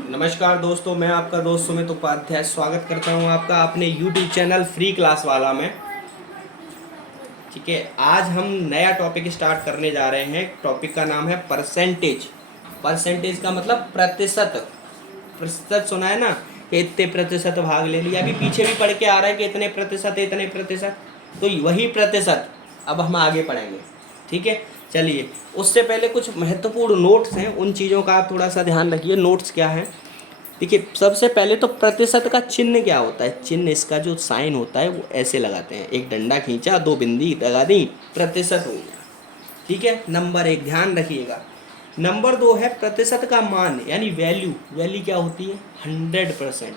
नमस्कार दोस्तों, मैं आपका दोस्त सुमित उपाध्याय स्वागत करता हूं आपका अपने यूट्यूब चैनल फ्री क्लास वाला में। ठीक है, आज हम नया टॉपिक स्टार्ट करने जा रहे हैं। टॉपिक का नाम है परसेंटेज। परसेंटेज का मतलब प्रतिशत। प्रतिशत सुना है ना कि इतने प्रतिशत भाग ले लिया, अभी पीछे भी पढ़ के आ रहा है कि इतने प्रतिशत इतने प्रतिशत, तो वही प्रतिशत अब हम आगे पढ़ेंगे। ठीक है, चलिए उससे पहले कुछ महत्वपूर्ण नोट्स हैं, उन चीज़ों का आप थोड़ा सा ध्यान रखिए। नोट्स क्या है, देखिए सबसे पहले तो प्रतिशत का चिन्ह क्या होता है। चिन्ह, इसका जो साइन होता है वो ऐसे लगाते हैं, एक डंडा खींचा, दो बिंदी लगा दी, प्रतिशत हो गया। ठीक है, नंबर एक ध्यान रखिएगा। नंबर दो है प्रतिशत का मान यानी वैल्यू। वैल्यू क्या होती है? 100%।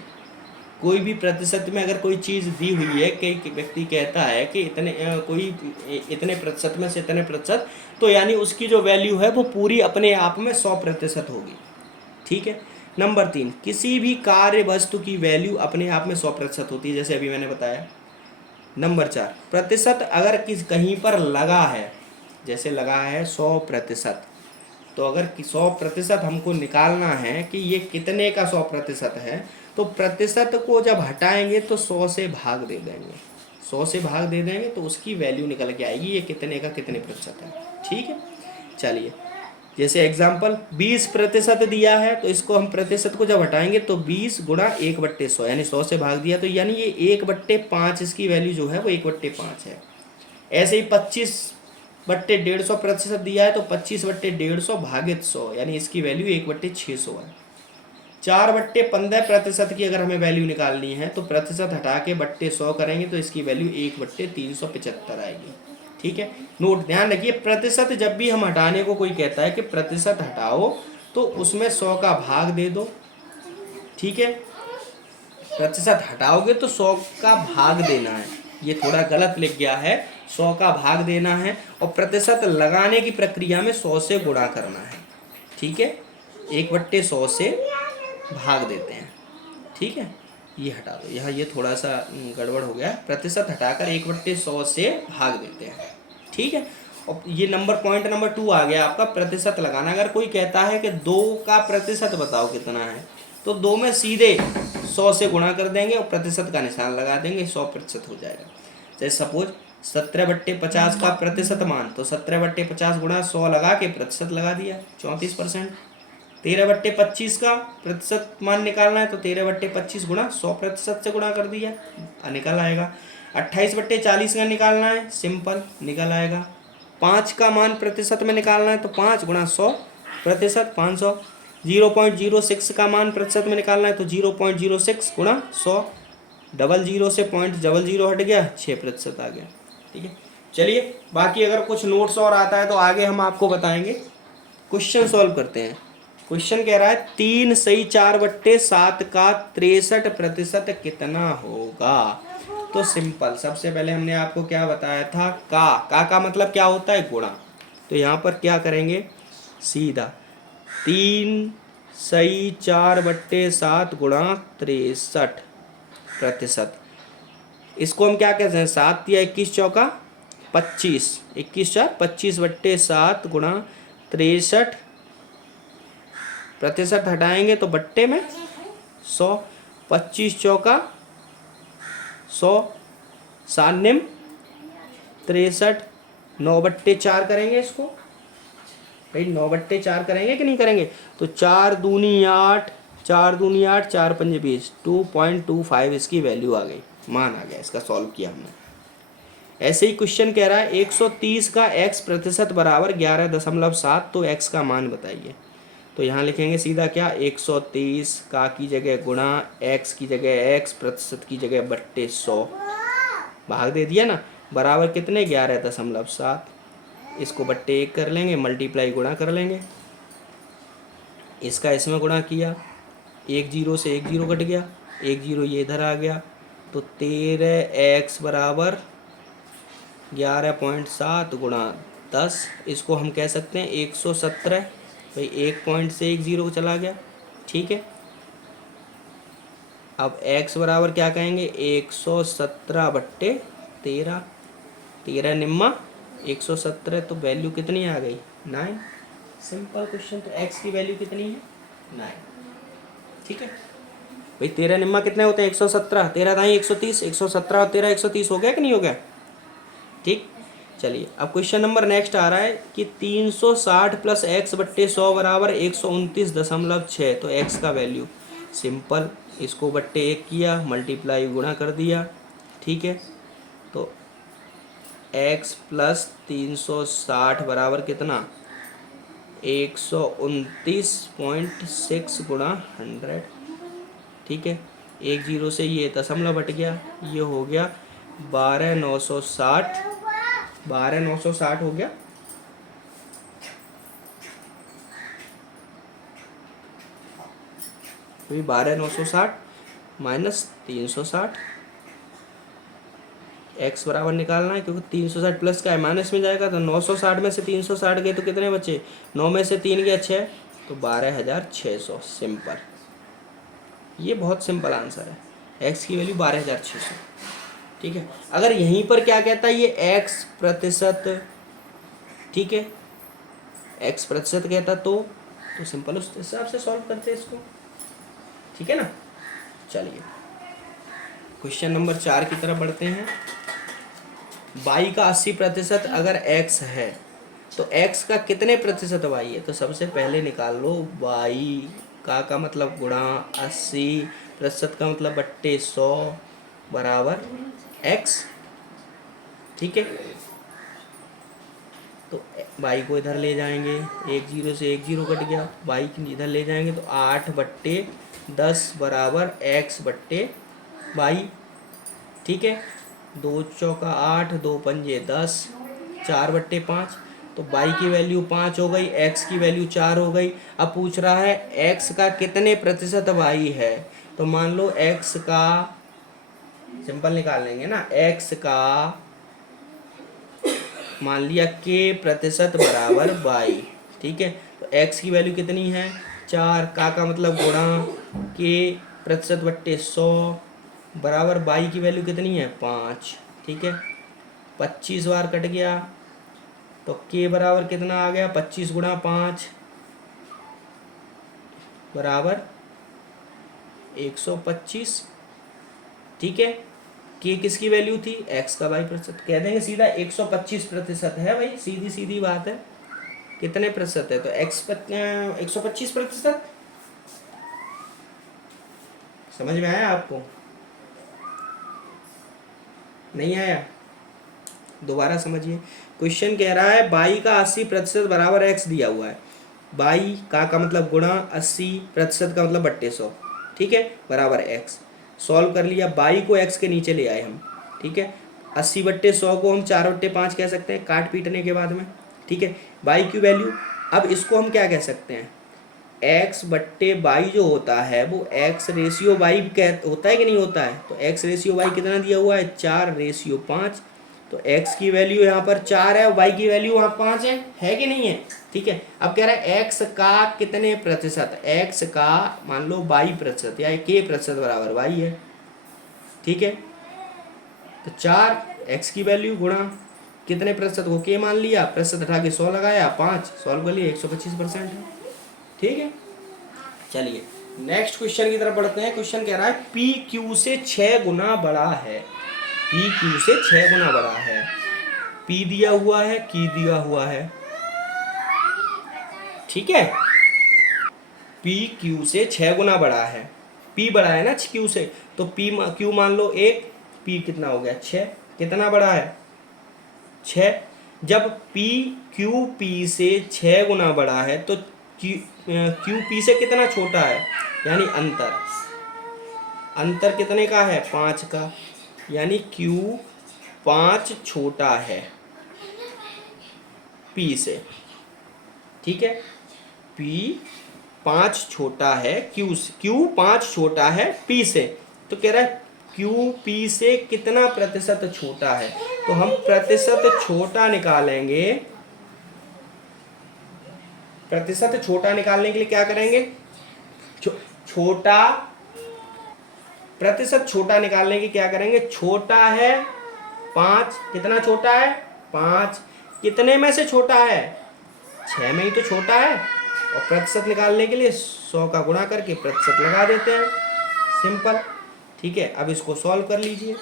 कोई भी प्रतिशत में अगर कोई चीज़ दी हुई है कि व्यक्ति कहता है कि इतने कोई इतने प्रतिशत में से इतने प्रतिशत, तो यानी उसकी जो वैल्यू है वो पूरी अपने आप में 100% होगी। ठीक है। नंबर तीन, किसी भी कार्य वस्तु की वैल्यू अपने आप में 100% होती है, जैसे अभी मैंने बताया। नंबर चार, प्रतिशत अगर कहीं पर लगा है, जैसे लगा है 100%, तो अगर 100% हमको निकालना है कि ये कितने का 100% है, तो प्रतिशत को जब हटाएंगे तो 100 से भाग दे देंगे। 100 से भाग दे देंगे तो उसकी वैल्यू निकल के आएगी, ये कितने का कितने प्रतिशत है। ठीक है, चलिए जैसे एग्जाम्पल 20% दिया है, तो इसको हम प्रतिशत को जब हटाएंगे तो 20 गुणा 1/100 यानी 100 से भाग दिया, तो यानी ये 1/5 इसकी वैल्यू जो है वो 1/5 है। ऐसे ही 25/150 प्रतिशत दिया है, तो 25/150 भागित 100 यानी इसकी वैल्यू 1/600 है। 4/15% की अगर हमें वैल्यू निकालनी है तो प्रतिशत हटा के बट्टे 100 करेंगे तो इसकी वैल्यू 1/375 आएगी। ठीक है, नोट ध्यान रखिए, प्रतिशत जब भी हम हटाने को कोई कहता है कि प्रतिशत हटाओ, तो उसमें 100 का भाग दे दो। ठीक है, प्रतिशत हटाओगे तो 100 का भाग देना है, ये थोड़ा गलत लिख गया है, 100 का भाग देना है, और प्रतिशत लगाने की प्रक्रिया में 100 से गुणा करना है। ठीक है, 1/100 से भाग देते हैं। ठीक है, ये हटा दो, यहाँ ये थोड़ा सा गड़बड़ हो गया, प्रतिशत हटाकर 1/100 से भाग देते हैं। ठीक है, और ये पॉइंट नंबर 2 आ गया आपका, प्रतिशत लगाना। अगर कोई कहता है कि 2 का प्रतिशत बताओ कितना है, तो 2 में सीधे 100 से गुणा कर देंगे और प्रतिशत का निशान लगा देंगे, 100% हो जाएगा। जैसे सपोज 17/50 का प्रतिशत मान, तो 17/50 गुणा 100 लगा के प्रतिशत लगा दिया, 34%। 13/25 का प्रतिशत मान निकालना है, तो 13/25 गुणा 100% से गुणा कर दिया, निकल आएगा। 28/40 का निकालना है, सिंपल निकल आएगा। 5 का मान प्रतिशत में निकालना है, तो 5 गुणा 100% 500। 0.06 का मान प्रतिशत में निकालना है, तो 0.06 गुणा 100। 00 से 0.00 हट गया, 6% आ गया। ठीक है, चलिए बाकी अगर कुछ नोट्स और आता है तो आगे हम आपको बताएंगे। क्वेश्चन सॉल्व करते हैं। क्वेश्चन कह रहा है 3 सही 4/7 का 63% कितना होगा। तो सिंपल, सबसे पहले हमने आपको क्या बताया था, का मतलब क्या होता है? गुणा। तो यहाँ पर क्या करेंगे, सीधा 3 सही 4/7 गुणा 63%। इसको हम क्या कहते हैं, 7 या 21 चौका 25, 21 4 25/7 गुणा 63। प्रतिशत हटाएंगे तो बट्टे में 100, 25 चौका 100, 7 निम 63, 9/4 करेंगे इसको भाई, 9/4 करेंगे कि नहीं करेंगे, तो 4 दूनी 8, 4 दूनी 8, 4 पंजे 20, 2.25 इसकी वैल्यू आ गई, मान आ गया, इसका सॉल्व किया हमने। ऐसे ही क्वेश्चन कह रहा है 130 का x प्रतिशत बराबर 11.7, तो x का मान बताइए। तो यहाँ लिखेंगे सीधा क्या, 130 का की जगह गुणा, x की जगह x, प्रतिशत की जगह बट्टे 100, भाग दे दिया ना, बराबर कितने, 11.7। इसको बट्टे 1 कर लेंगे, मल्टीप्लाई गुणा कर लेंगे, इसका इसमें गुणा किया, 1 0 से 1 0 कट गया, 1 0 ये इधर आ गया, तो 13x बराबर 11.7 गुणा 10, इसको हम कह सकते हैं 117। भाई 1 पॉइंट से 1 0 चला गया। ठीक है, अब x बराबर क्या कहेंगे, 117/13, 13 निम्मा 117, तो वैल्यू कितनी आ गई, 9। सिंपल क्वेश्चन, तो x की वैल्यू कितनी है, 9। ठीक है भाई, 13 निम्मा कितने होते हैं 117, 13 दाई 130, 117 और 13 130 हो गया कि नहीं हो गया। ठीक, चलिए अब क्वेश्चन नंबर नेक्स्ट आ रहा है कि 360 प्लस एक्स बट्टे 100 बराबर 129.6। तो एक्स का वैल्यू सिंपल, इसको बट्टे 1 किया, मल्टीप्लाई गुणा कर दिया। ठीक है, तो एक्स प्लस 360 बराबर कितना 129.6 गुणा 100। ठीक है, एक जीरो से ये दशमलव हट गया, ये हो गया 12,960, 12,960 हो गया। तो 12,960 माइनस 360, एक्स बराबर निकालना है क्योंकि 360 प्लस का है, माइनस में जाएगा तो 960 में से 360 गए तो कितने बचे, 9 में से 3 गया 6, तो 12,600। सिंपल, ये बहुत सिंपल आंसर है, एक्स की वैल्यू 12,600। ठीक है, अगर यहीं पर क्या कहता है ये एक्स प्रतिशत, ठीक है एक्स प्रतिशत कहता तो सिंपल उस हिसाब से सॉल्व करते हैं इसको। ठीक है ना, चलिए क्वेश्चन नंबर 4 की तरफ बढ़ते हैं। वाई का 80% अगर एक्स है तो एक्स का कितने प्रतिशत वाई है। तो सबसे पहले निकाल लो वाई का मतलब गुणा 80% का मतलब बट्टे 100 बराबर एक्स। ठीक है, तो वाई को इधर ले जाएंगे, एक जीरो से एक जीरो कट गया, वाई इधर ले जाएंगे तो 8/10 बराबर एक्स बट्टे वाई। ठीक है, 2 चौका 8, 2 पंजे 10, 4/5। तो वाई की वैल्यू 5 हो गई, एक्स की वैल्यू 4 हो गई। अब पूछ रहा है एक्स का कितने प्रतिशत वाई है। तो मान लो एक्स का सिंपल निकाल लेंगे ना, एक्स का मान लिया के प्रतिशत बराबर वाई। ठीक है, तो एक्स की वैल्यू कितनी है 4, का मतलब गुणा के प्रतिशत बट्टे 100 बराबर वाई की वैल्यू कितनी है 5। ठीक है, 25 बार कट गया तो के बराबर कितना आ गया 25 गुणा 5 बराबर 125। ठीक है, के किसकी वैल्यू थी एक्स का वाई प्रतिशत, कह देंगे सीधा 125% है भाई, सीधी सीधी बात है। कितने प्रतिशत है तो एक्स 125%। समझ में आया आपको, नहीं आया दोबारा समझिए। क्वेश्चन कह रहा है बाई का 80% बराबर एक्स दिया हुआ है, बाई का मतलब गुणा 80% का मतलब बट्टे 100। ठीक है, बराबर एक्स। सॉल्व कर लिया, बाई को एक्स के नीचे ले आए हम। ठीक है, 80/100 को हम 4/5 कह सकते हैं काट पीटने के बाद में। ठीक है, बाई की वैल्यू, अब इसको हम क्या कह सकते हैं एक्स बट्टे बाई जो होता है वो एक्स रेशियो बाई होता है कि नहीं होता है। तो एक्स रेशियो बाई कितना दिया हुआ है 4/5। तो एक्स की वैल्यू यहाँ पर 4 है और वाई की वैल्यू वहाँ 5 है कि नहीं है। ठीक है, अब कह रहा है एक्स का कितने प्रतिशत, एक्स का मान लो 22% या के प्रतिशत बराबर वाई है। ठीक है, तो 4 एक्स की वैल्यू गुणा कितने प्रतिशत को के मान लिया, प्रतिशत हटा के 100 लगाया, 5 सॉल्व कर लिया 125% है। ठीक है, चलिए नेक्स्ट क्वेश्चन की तरफ बढ़ते हैं। क्वेश्चन कह रहा है पी क्यू से 6 गुना बड़ा है, पी क्यू से 6 गुना बड़ा है, पी दिया हुआ है की दिया हुआ है। ठीक है, पी क्यू से 6 गुना बड़ा है, पी बड़ा है ना क्यू से, तो पी क्यू मान लो 1, पी कितना हो गया 6, कितना बड़ा है 6। जब पी क्यू पी से 6 गुना बड़ा है तो क्यू पी से कितना छोटा है, यानी अंतर कितने का है 5 का, यानी क्यू 5 छोटा है पी से। ठीक है, पी 5 छोटा है क्यू 5 छोटा है पी से। तो कह रहा है क्यू पी से कितना प्रतिशत छोटा है। तो हम प्रतिशत छोटा निकालेंगे, प्रतिशत छोटा निकालने के लिए क्या करेंगे छोटा प्रतिशत छोटा निकालने की क्या करेंगे, छोटा है 5, कितना छोटा है 5, कितने में से छोटा है 6 में ही तो छोटा है। और प्रतिशत निकालने के लिए 100 का गुणा करके प्रतिशत लगा देते हैं, सिंपल। ठीक है, अब इसको सॉल्व कर लीजिए।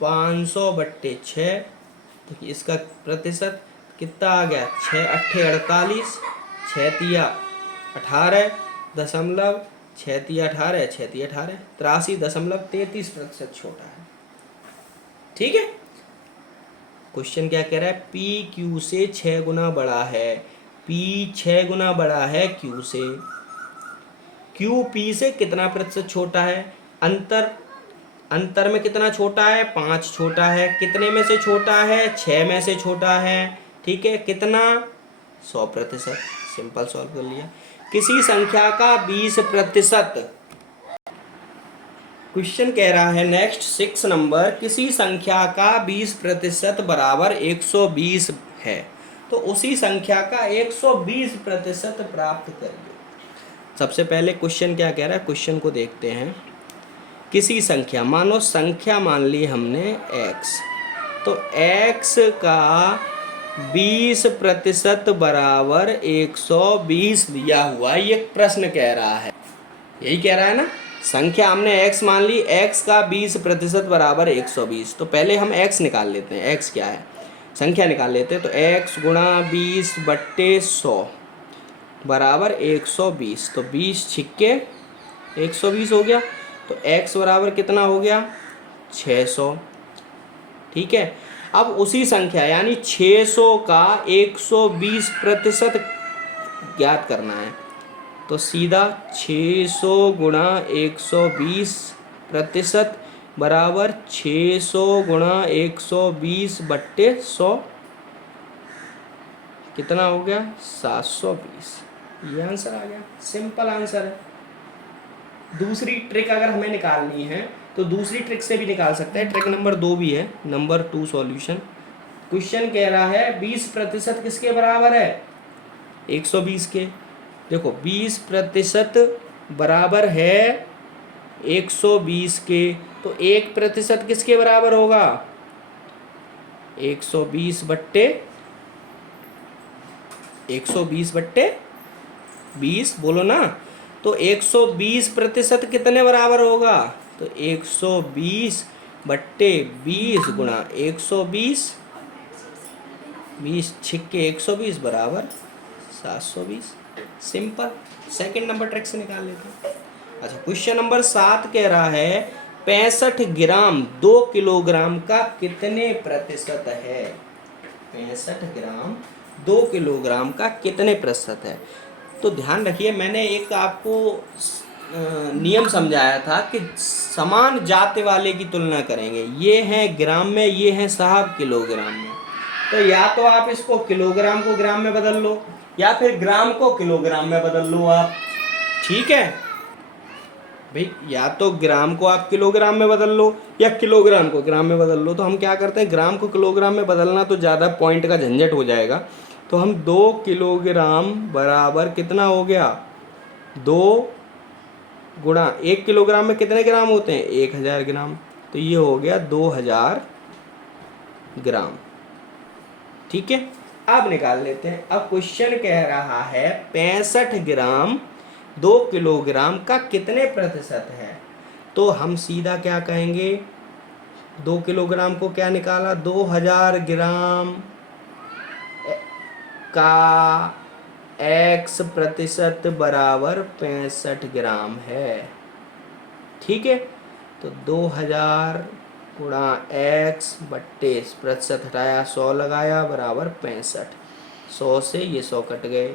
500/6, तो इसका प्रतिशत कितना आ गया, 6×8 = 48, 6×3 = 18 6×3 = 18, 6×3 = 18, 83.33% छोटा है। ठीक है, क्वेश्चन क्या कह रहा है, पी क्यू से 6 गुना बड़ा है। पी 6 गुना बड़ा है क्यू से। क्यू पी से कितना प्रतिशत छोटा है, अंतर में कितना छोटा है, 5 छोटा है। कितने में से छोटा है, 6 में से छोटा है। ठीक है, कितना, 100%। सिंपल सॉल्व कर लिया। किसी संख्या का 20%, क्वेश्चन कह रहा है नेक्स्ट 6 नंबर, किसी संख्या का 20% बराबर 120 है, तो उसी संख्या का 120% प्राप्त करिए। सबसे पहले क्वेश्चन क्या कह रहा है, क्वेश्चन को देखते हैं। किसी संख्या, मानो संख्या मान ली हमने x, तो x का 20% बराबर 120 दिया हुआ, ये प्रश्न कह रहा है, यही कह रहा है ना। संख्या हमने x मान ली, x का 20% बराबर 120, तो पहले हम x निकाल लेते हैं, x क्या है, संख्या निकाल लेते हैं। तो x × 20/100 बराबर 120, तो 20 छिक्के 120 हो गया। तो x बराबर कितना हो गया, 600। ठीक है, अब उसी संख्या यानी 600 का 120% ज्ञात करना है, तो सीधा 600 × 120% बराबर 600 × 120/100, कितना हो गया, 720। ये आंसर आ गया, सिंपल आंसर है। दूसरी ट्रिक अगर हमें निकालनी है तो दूसरी ट्रिक से भी निकाल सकते हैं, ट्रिक नंबर 2 भी है, नंबर 2 सॉल्यूशन। क्वेश्चन कह रहा है 20% किसके बराबर है, 120 के। देखो 20% बराबर है 120 के, तो 1% किसके बराबर होगा, 120/20 बोलो ना। तो 120% कितने बराबर होगा, तो 120/20 गुणा 120, 20 छिक्के 120 बराबर 720। सिंपल। सेकंड नंबर ट्रिक से निकाल लेते हैं। अच्छा, क्वेश्चन नंबर 7 कह रहा है 65 ग्राम 2 किलोग्राम का कितने प्रतिशत है। 65 ग्राम 2 किलोग्राम का कितने प्रतिशत है। तो ध्यान रखिए, मैंने एक आपको नियम समझाया था कि समान जाति वाले की तुलना करेंगे। ये हैं ग्राम में, ये हैं साहब किलोग्राम में। तो या तो आप इसको किलोग्राम को ग्राम में बदल लो, या फिर ग्राम को किलोग्राम में बदल लो आप। ठीक है भाई, या तो ग्राम को आप किलोग्राम में बदल लो या किलोग्राम को ग्राम में बदल लो। तो हम क्या करते हैं, ग्राम को किलोग्राम में बदलना तो ज़्यादा पॉइंट का झंझट हो जाएगा। तो हम 2 किलोग्राम बराबर कितना हो गया, 2 गुणा 1 किलोग्राम में कितने ग्राम होते हैं, 1000 ग्राम। तो ये हो गया 2000 ग्राम। ठीक है, अब निकाल लेते हैं। अब क्वेश्चन कह रहा है 65 ग्राम 2 किलोग्राम का कितने प्रतिशत है। तो हम सीधा क्या कहेंगे, 2 किलोग्राम को क्या निकाला, 2000 ग्राम का x% बराबर 65 ग्राम है। ठीक है, तो 2000 गुणा x/, प्रतिशत हटाया 100 लगाया बराबर 65, 100 से ये 100 कट गए।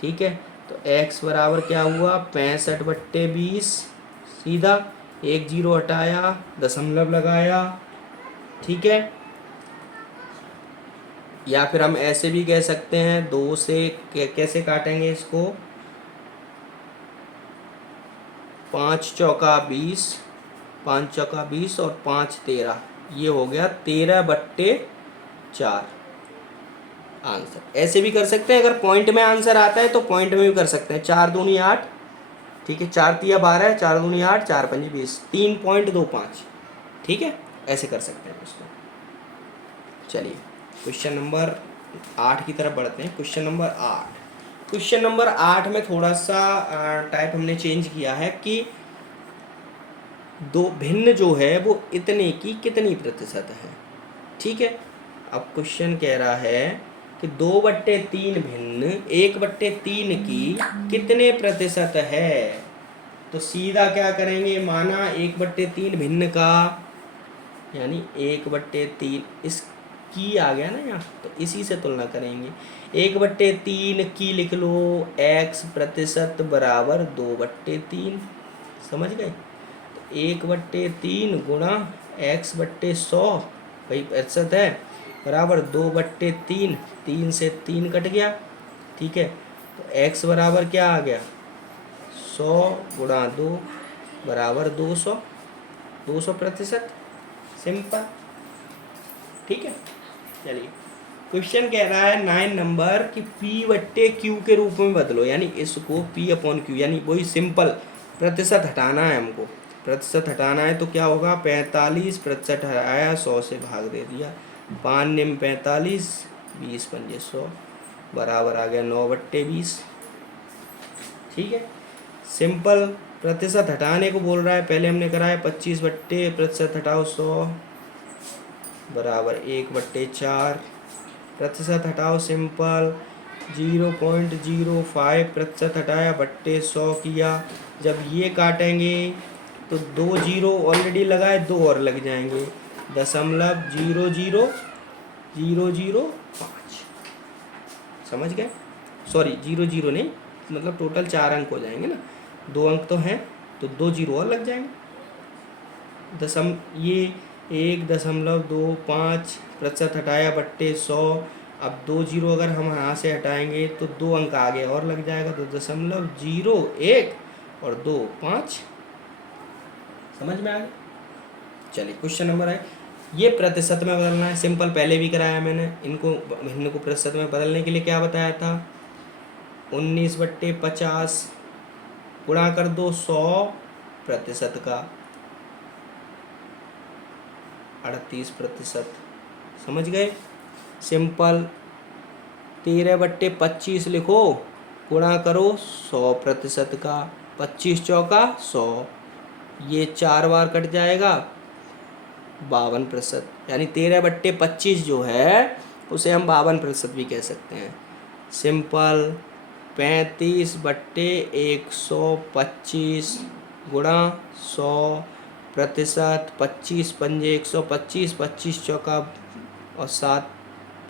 ठीक है, तो x बराबर क्या हुआ, 65/20, सीधा 1 0 हटाया, दशमलव लगाया। ठीक है, या फिर हम ऐसे भी कह सकते हैं, 2 से कैसे काटेंगे इसको, 5 चौका 20, 5 चौका 20 और 5 13, ये हो गया 13/4 आंसर। ऐसे भी कर सकते हैं, अगर पॉइंट में आंसर आता है तो पॉइंट में भी कर सकते हैं। 4 दूनी 8, ठीक है, 4 तिया 12, 4 दूनी 8, 4 पंजे 20, 3.25। ठीक है, ऐसे कर सकते हैं इसको। चलिए क्वेश्चन नंबर 8 की तरफ बढ़ते हैं। क्वेश्चन नंबर 8, क्वेश्चन नंबर 8 में थोड़ा सा टाइप हमने चेंज किया है कि दो भिन्न जो है वो इतने की कितनी प्रतिशत है। ठीक है, अब क्वेश्चन कह रहा है कि 2/3 भिन्न 1/3 की कितने प्रतिशत है। तो सीधा क्या करेंगे, माना 1/3 भिन्न का यानी 1/3 इसकी आ गया ना यहाँ, तो इसी से तुलना करेंगे। 1/3 की लिख लो x प्रतिशत बराबर 2/3, समझ गए। 1/3 गुणा x/100 वही प्रतिशत है बराबर 2/3, 3 से 3 कट गया। ठीक है, तो x बराबर क्या आ गया 100 गुणा 2 बराबर 200, 200%। सिंपल। ठीक है, चलिए क्वेश्चन कह रहा है 9 नंबर कि P/Q के रूप में बदलो, यानी इसको P/Q यानी वही सिंपल प्रतिशत हटाना है हमको। प्रतिशत हटाना है तो क्या होगा, 45 प्रतिशत हटाया 100 से भाग दे दिया, 5 निम 45, 20 पंजे 100 बराबर आ गया 9/20। ठीक है, सिंपल प्रतिशत हटाने को बोल रहा है। पहले हमने कराया 25/प्रतिशत हटाओ 100 बराबर 1/4, प्रतिशत हटाओ सिंपल 0.05 प्रतिशत हटाया बट्टे 100 किया। जब ये काटेंगे तो 2 जीरो ऑलरेडी लगाए, 2 और लग जाएंगे, 0.00005। समझ गए, सॉरी 00 नहीं, मतलब टोटल 4 अंक हो जाएंगे ना, 2 अंक तो हैं तो 2 जीरो और लग जाएंगे। ये 1.25 प्रतिशत हटाया बट्टे 100। अब 2 जीरो अगर हम यहाँ से हटाएंगे तो 2 अंक आगे और लग जाएगा, तो 0.01 और 2 5। समझ में आ गया। चलिए क्वेश्चन नंबर है, ये प्रतिशत में बदलना है। सिंपल, पहले भी कराया मैंने। इनको भिन्न को प्रतिशत में बदलने के लिए क्या बताया था, 19/50 गुणा कर दो 100% का 38%। समझ गए, सिंपल। 13/25 लिखो, गुणा करो 100% का, 25 चौका 100, ये 4 बार कट जाएगा 52%। यानी 13/25 जो है उसे हम 52% भी कह सकते हैं। सिंपल, 35/125 गुणा 100%, 25 पंजे 125, 25 चौका और 7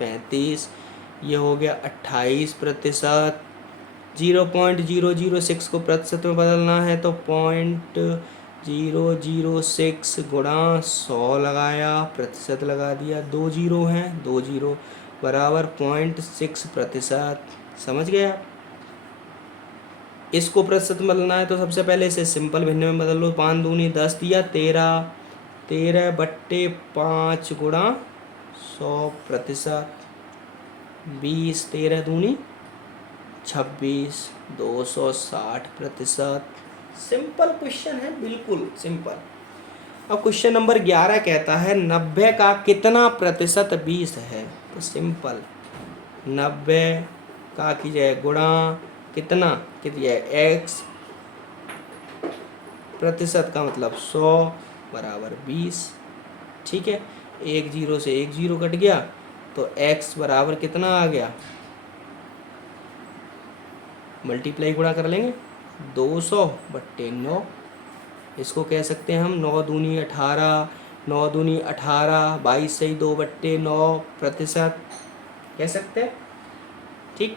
35, ये हो गया 28%। 0.006 को प्रतिशत में बदलना है तो 0.006 गुणा 100 लगाया, प्रतिशत लगा दिया, 2 जीरो हैं, 2 जीरो बराबर 0.6%। समझ गए आप। इसको प्रतिशत में बदलना है तो सबसे पहले इसे सिंपल भिन्न में बदल लो, 5 दूनी 10 दिया 13, 13/5 गुणा 100%, 20, 13 दूनी 26, 260%। सिंपल क्वेश्चन है, बिल्कुल सिंपल। अब क्वेश्चन नंबर 11 कहता है 90 का कितना प्रतिशत 20 है। तो सिंपल, 90 का कीजिए गुणा कितना कीजिए x प्रतिशत का मतलब 100 बराबर 20। ठीक है, 1 जीरो से 1 जीरो कट गया तो x बराबर कितना आ गया, मल्टीप्लाई गुणा कर लेंगे 200/9। इसको कह सकते हैं हम 9 दूनी 18, 9 दूनी 18, 22 से 2/9% कह सकते हैं। ठीक,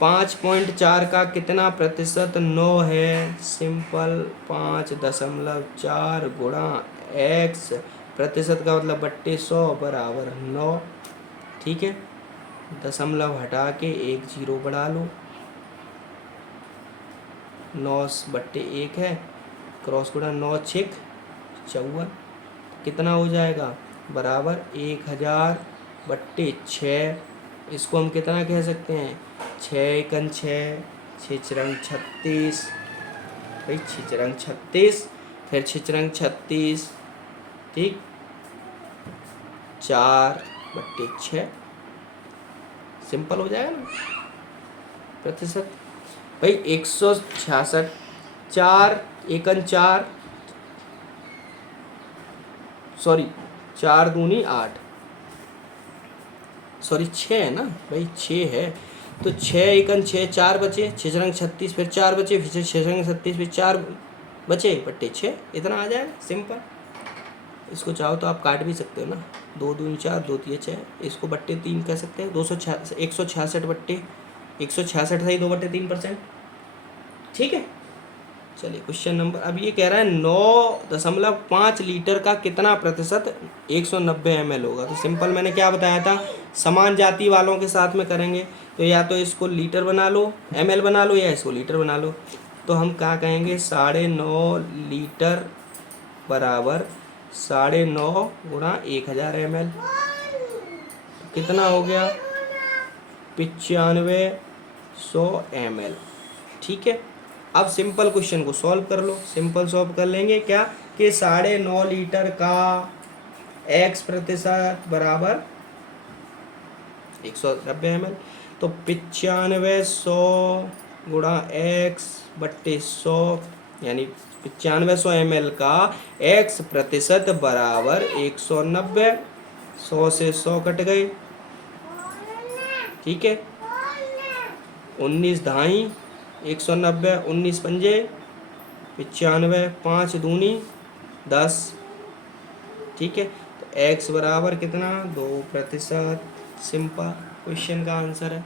5.4 का कितना प्रतिशत 9 है। सिंपल, 5.4 गुणा x प्रतिशत का मतलब बट्टे 100 बराबर 9। ठीक है, दशमलव हटा के 1 जीरो बढ़ा लो, 9/1 है, क्रॉस गुणा 9 6 54, कितना हो जाएगा बराबर 1000/6। इसको हम कितना कह सकते हैं, 6 एकन 6, 6 रंग 36, भाई 6 रंग 36, फिर 6 रंग 36, ठीक, 4/6 सिंपल हो जाएगा ना प्रतिशत। भाई 166, 4 एकन 4, सॉरी 4 दूनी 8, सॉरी 6 है ना भाई, 6 है। तो 6 एकन 6, 4 बचे, 6 रंग 36, फिर 4 बचे, फिर 6 रंग 36, फिर 4 बचे बट्टे 6, इतना आ जाएगा सिंपल। इसको चाहो तो आप काट भी सकते हो ना, 2 दूनी 4, 2 तिये 6, इसको बट्टे 3 कह सकते हैं। 166 बट्टे 166 सही 2/3%। ठीक है, चलिए क्वेश्चन नंबर, अब ये कह रहा है 9.5 लीटर का कितना प्रतिशत 190 ml होगा। तो सिंपल मैंने क्या बताया था, समान जाति वालों के साथ में करेंगे तो या तो इसको लीटर बना लो, ml बना लो, या इसको लीटर बना लो। तो हम क्या कहेंगे, 9.5 लीटर बराबर 9.5 गुणा 1000 ml, कितना हो गया 9500 ml। ठीक है, अब सिंपल क्वेश्चन को सॉल्व कर लो। सिंपल सॉल्व कर लेंगे क्या कि 9.5 लीटर का x प्रतिशत बराबर 190 ml, तो 9500 गुणा x बट्टे 100, यानी 9500 ml का x प्रतिशत बराबर 190। 100 से 100 कट गए, ठीक है, 19 ढाई 190, 19 पंजे 95, 5 दूनी 10। ठीक है, तो x बराबर कितना 2%। सिंपल क्वेश्चन का आंसर है।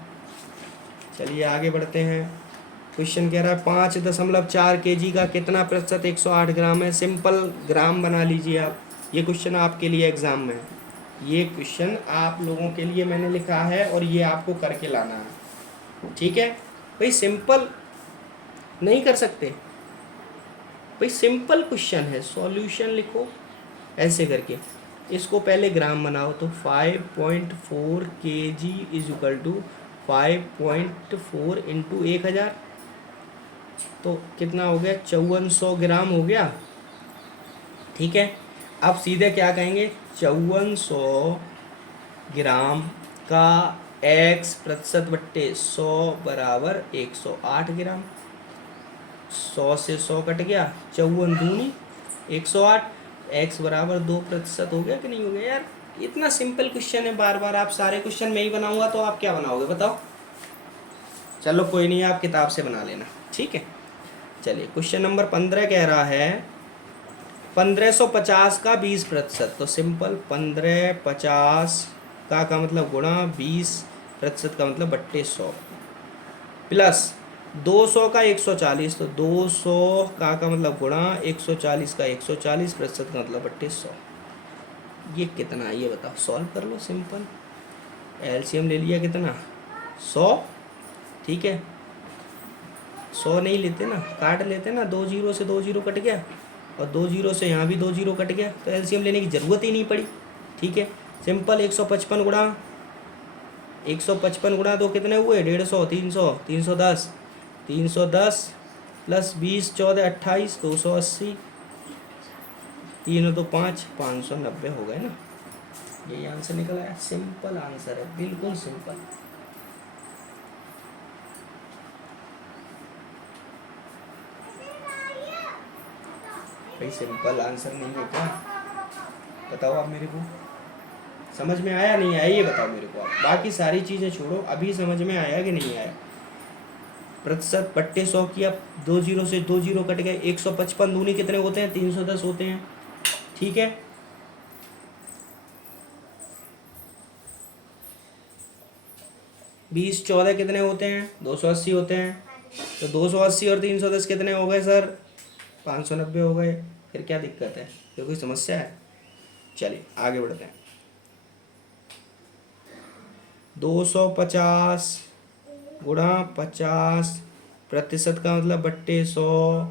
चलिए आगे बढ़ते हैं। क्वेश्चन कह रहा है 5.4 kg का कितना प्रतिशत 108 ग्राम है। सिंपल ग्राम बना लीजिए आप, ये क्वेश्चन आपके लिए एग्जाम में है, ये क्वेश्चन आप लोगों के लिए मैंने लिखा है और ये आपको करके लाना है। ठीक है भाई, सिंपल नहीं कर सकते भाई, सिंपल क्वेश्चन है, सॉल्यूशन लिखो ऐसे करके, इसको पहले ग्राम बनाओ। तो 5.4 kg is equal to 5.4 into 1000, तो कितना हो गया 5400 ग्राम हो गया। ठीक है, अब सीधे क्या कहेंगे, 5400 ग्राम का x प्रतिशत बट्टे 100 बराबर 108 ग्राम। 100 से 100 कट गया, 54 दूनी 108, x बराबर 2% हो गया कि नहीं हो गया। यार इतना सिंपल क्वेश्चन है, बार बार आप सारे क्वेश्चन मैं ही बनाऊंगा तो आप क्या बनाओगे बताओ। चलो कोई नहीं, आप किताब से बना लेना। ठीक है, चलिए क्वेश्चन नंबर 15 कह रहा है 1550 का 20%। तो सिंपल 1550 का मतलब गुणा 20% का मतलब बट्टे 100, प्लस 200 का 140, तो 200 का मतलब गुणा 140 का 140% का मतलब बट्टे 100। ये कितना है ये बताओ, सॉल्व कर लो। सिंपल एलसीएम ले लिया कितना 100। ठीक है, 100 नहीं लेते ना, काट लेते ना, 2 जीरो से 2 जीरो कट गया और 2 जीरो से यहाँ भी 2 जीरो कट गया, तो एलसीएम लेने की ज़रूरत ही नहीं पड़ी। ठीक है, सिंपल 155 गुणा 155 गुणा 2 कितने हुए 150, 300, 310, 310 प्लस 20 14 28 280, 3 2 5 590 हो गए ना। यही आंसर निकल आया, सिंपल आंसर है, बिल्कुल सिंपल। भाई सिंपल आंसर नहीं है क्या, बताओ आप मेरे को, समझ में आया नहीं आया ये बताओ मेरे को आप। बाकी सारी चीज़ें छोड़ो, अभी समझ में आया कि नहीं आया। प्रतिशत बट्टे 100 किया, 2 जीरो से 2 जीरो कट गए, 155 दूनी कितने होते हैं 310 होते हैं। ठीक है, बीस 14 कितने होते हैं 280 होते हैं, तो 280 और 310 कितने हो गए सर 590 हो गए। फिर क्या दिक्कत है, फिर कोई समस्या है। चलिए आगे बढ़ते हैं। 250 गुणा 50% का मतलब बट्टे 100,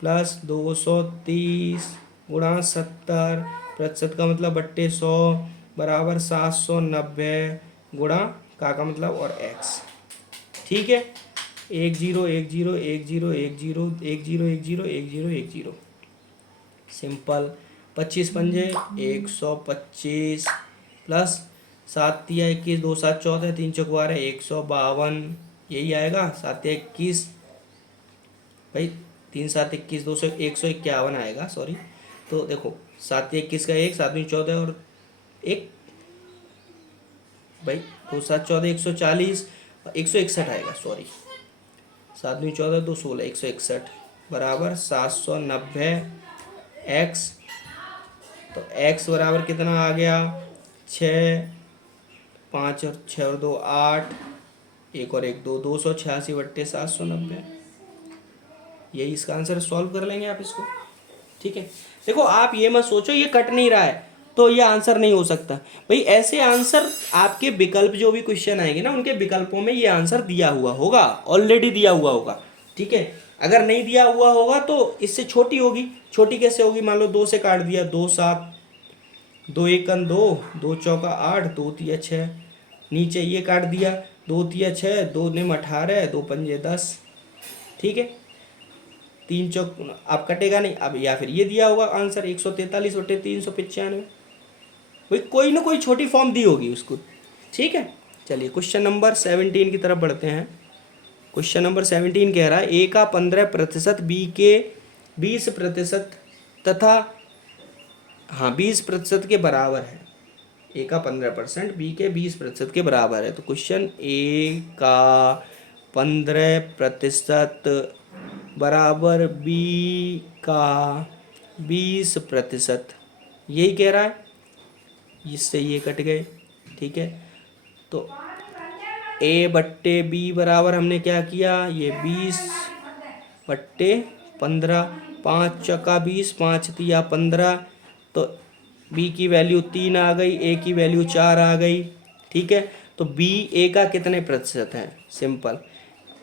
प्लस 230 गुणा 70% का मतलब बट्टे 100 बराबर 790 गुणा का मतलब और x। ठीक है, 1 0 1 0 1 0 1 0 1 0 1 0 1 0 1 0। सिंपल 25 पंजे 125 प्लस सात तिया 21, 2 7 14, 3 चौक 12, 152 यही आएगा। 7 तिया 21 भाई, 3 7 21, 200 151 आएगा, सॉरी। तो देखो 7 तिया 21 का एक, 7 दूनी 14 और एक भाई, 2 7 14, 140, 161 आएगा, सॉरी। 7 दूनी 14, 2 16, 161 बराबर 790 एक्स। तो x बराबर कितना आ गया, 6, 5 और 6 और 2 8, एक और एक 2, 286/790। यही इसका आंसर, सॉल्व कर लेंगे आप इसको। ठीक है, देखो आप ये मत सोचो ये कट नहीं रहा है तो ये आंसर नहीं हो सकता। भाई ऐसे आंसर आपके विकल्प जो भी क्वेश्चन आएंगे ना, उनके विकल्पों में ये आंसर दिया हुआ होगा, ऑलरेडी दिया हुआ होगा। ठीक है, अगर नहीं दिया हुआ होगा तो इससे छोटी होगी। छोटी कैसे होगी, मान लो 2 से काट दिया, 2 7, 2 1 2, 2 चौका 8, 2 तिया 6, नीचे ये काट दिया, 2 तिया 6, 2 निम 18, 2 पंजे 10। ठीक है, 3 चौक अब कटेगा नहीं अब, या फिर ये दिया होगा आंसर 143/395। भाई कोई ना कोई छोटी फॉर्म दी होगी उसको। ठीक है, चलिए क्वेश्चन नंबर 17 की तरफ बढ़ते हैं। क्वेश्चन नंबर 17 कह रहा है ए का 15%, बी के 20% तथा 20% के बराबर है। ए का 15%, बी के 20% के बराबर है। तो क्वेश्चन ए का 15% बराबर बी का 20%, यही कह रहा है, इससे ये कट गए। ठीक है, तो ए बट्टे बी बराबर हमने क्या किया, ये 20/15, 5 चौका 20, 5 तिया 15, तो बी की वैल्यू 3 आ गई, ए की वैल्यू 4 आ गई। ठीक है, तो बी ए का कितने प्रतिशत है, सिंपल,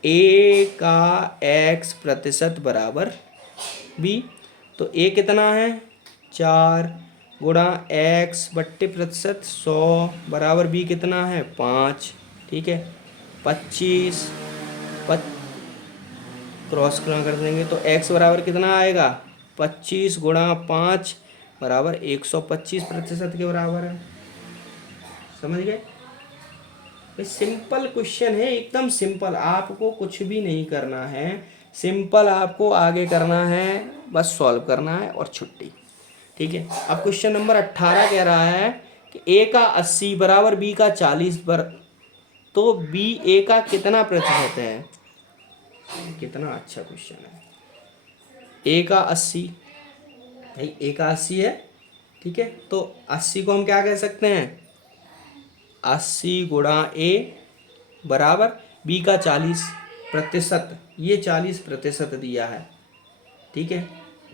ए का x% बराबर बी। तो ए कितना है, 4 गुणा x/प्रतिशत 100 बराबर बी कितना है, 5। ठीक है, 25 क्रॉस कर देंगे तो x बराबर कितना आएगा, 25 गुणा 5 बराबर 125% के बराबर है। समझ गए, सिंपल क्वेश्चन है, एकदम सिंपल, आपको कुछ भी नहीं करना है, सिंपल आपको आगे करना है, बस सॉल्व करना है और छुट्टी। ठीक है, अब क्वेश्चन नंबर 18 कह रहा है कि ए का 80 बराबर बी का 40 तो बी ए का कितना प्रतिशत है। कितना अच्छा क्वेश्चन है, ए का 80, भाई ए का 80 है। ठीक है, तो 80 को हम क्या कह सकते हैं, 80 गुणा ए बराबर बी का 40%, ये 40% दिया है। ठीक है,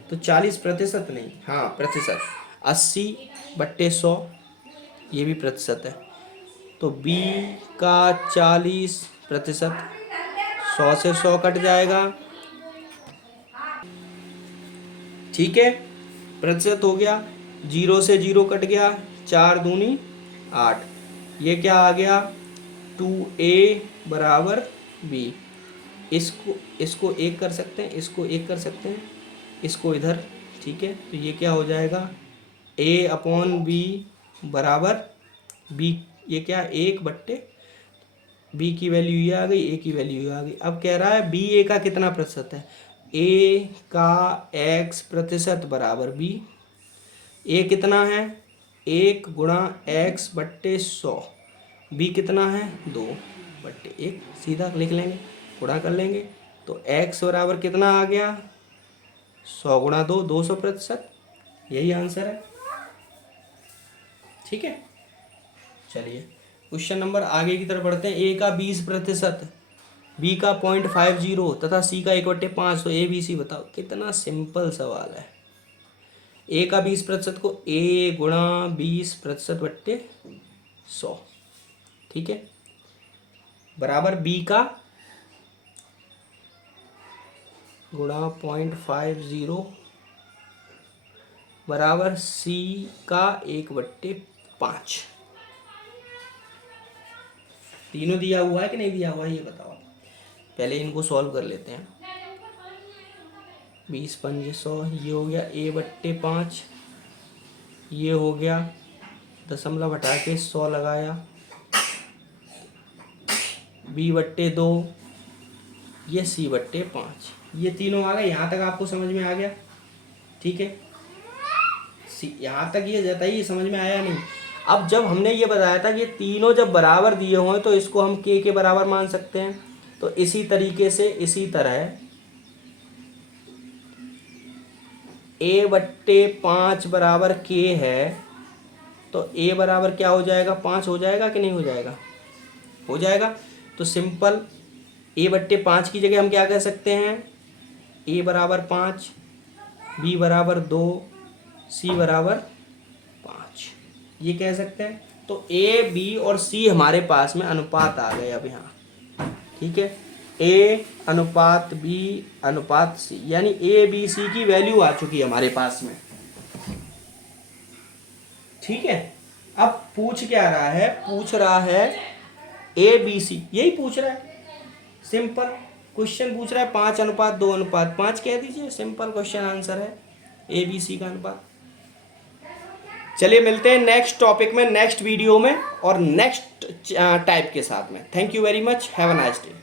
तो 40% नहीं, हाँ प्रतिशत, 80/100 ये भी प्रतिशत है। तो बी का 40%, 100 से 100 कट जाएगा। ठीक है, प्रतिशत हो गया, 0 से 0 कट गया, 4 दूनी 8, ये क्या आ गया, 2a बराबर b। इसको एक कर सकते हैं, इसको एक कर सकते हैं, इसको इधर। ठीक है, तो ये क्या हो जाएगा, a/b बराबर b, ये क्या 1/, b की वैल्यू ये आ गई, a की वैल्यू ये आ गई। अब कह रहा है बी ए का कितना प्रतिशत है, a का x% बराबर b। a कितना है, 1 गुणा x/100, b कितना है 2/1, सीधा लिख लेंगे, गुणा कर लेंगे। तो x बराबर कितना आ गया, 100 गुणा 2, 200%, यही आंसर है। ठीक है, चलिए क्वेश्चन नंबर आगे की तरफ बढ़ते हैं। ए का 20%, बी का 0.50 तथा सी का 1/5, तो ए बी सी बताओ। कितना सिंपल सवाल है। ए का 20% को ए गुणा 20%/100, ठीक है, बराबर बी का गुणा 0.50 बराबर सी का 1/5। तीनों दिया हुआ है कि नहीं दिया हुआ है ये बताओ। पहले इनको सॉल्व कर लेते हैं। 20 × 100 ये हो गया a/5, ये हो गया दशमलव हटा के 100 लगाया, b/2 ये c/5, ये तीनों आ गए। यहाँ तक आपको समझ में आ गया? ठीक है, यहाँ तक ये जाता ही समझ में आया नहीं। अब जब हमने ये बताया था कि ये तीनों जब बराबर दिए हों तो इसको हम k के बराबर मान सकते हैं, तो इसी तरीके से इसी तरह a/5 बराबर k है, तो a बराबर क्या हो जाएगा? 5 हो जाएगा कि नहीं हो जाएगा? हो जाएगा। तो सिंपल a/5 की जगह हम क्या कह सकते हैं? a बराबर 5, b बराबर 2, c बराबर 5, ये कह सकते हैं। तो a, b और c हमारे पास में अनुपात आ गए अब यहाँ। ठीक है, a अनुपात b अनुपात c, यानी a b c की वैल्यू आ चुकी है हमारे पास में। ठीक है, अब पूछ क्या रहा है? पूछ रहा है a b c, यही पूछ रहा है। सिंपल क्वेश्चन पूछ रहा है 5:2:5 कह दीजिए, सिंपल क्वेश्चन आंसर है ए बी सी का अनुपात। चलिए मिलते हैं नेक्स्ट टॉपिक में, नेक्स्ट वीडियो में और नेक्स्ट टाइप के साथ में। Thank you very much, have a nice day.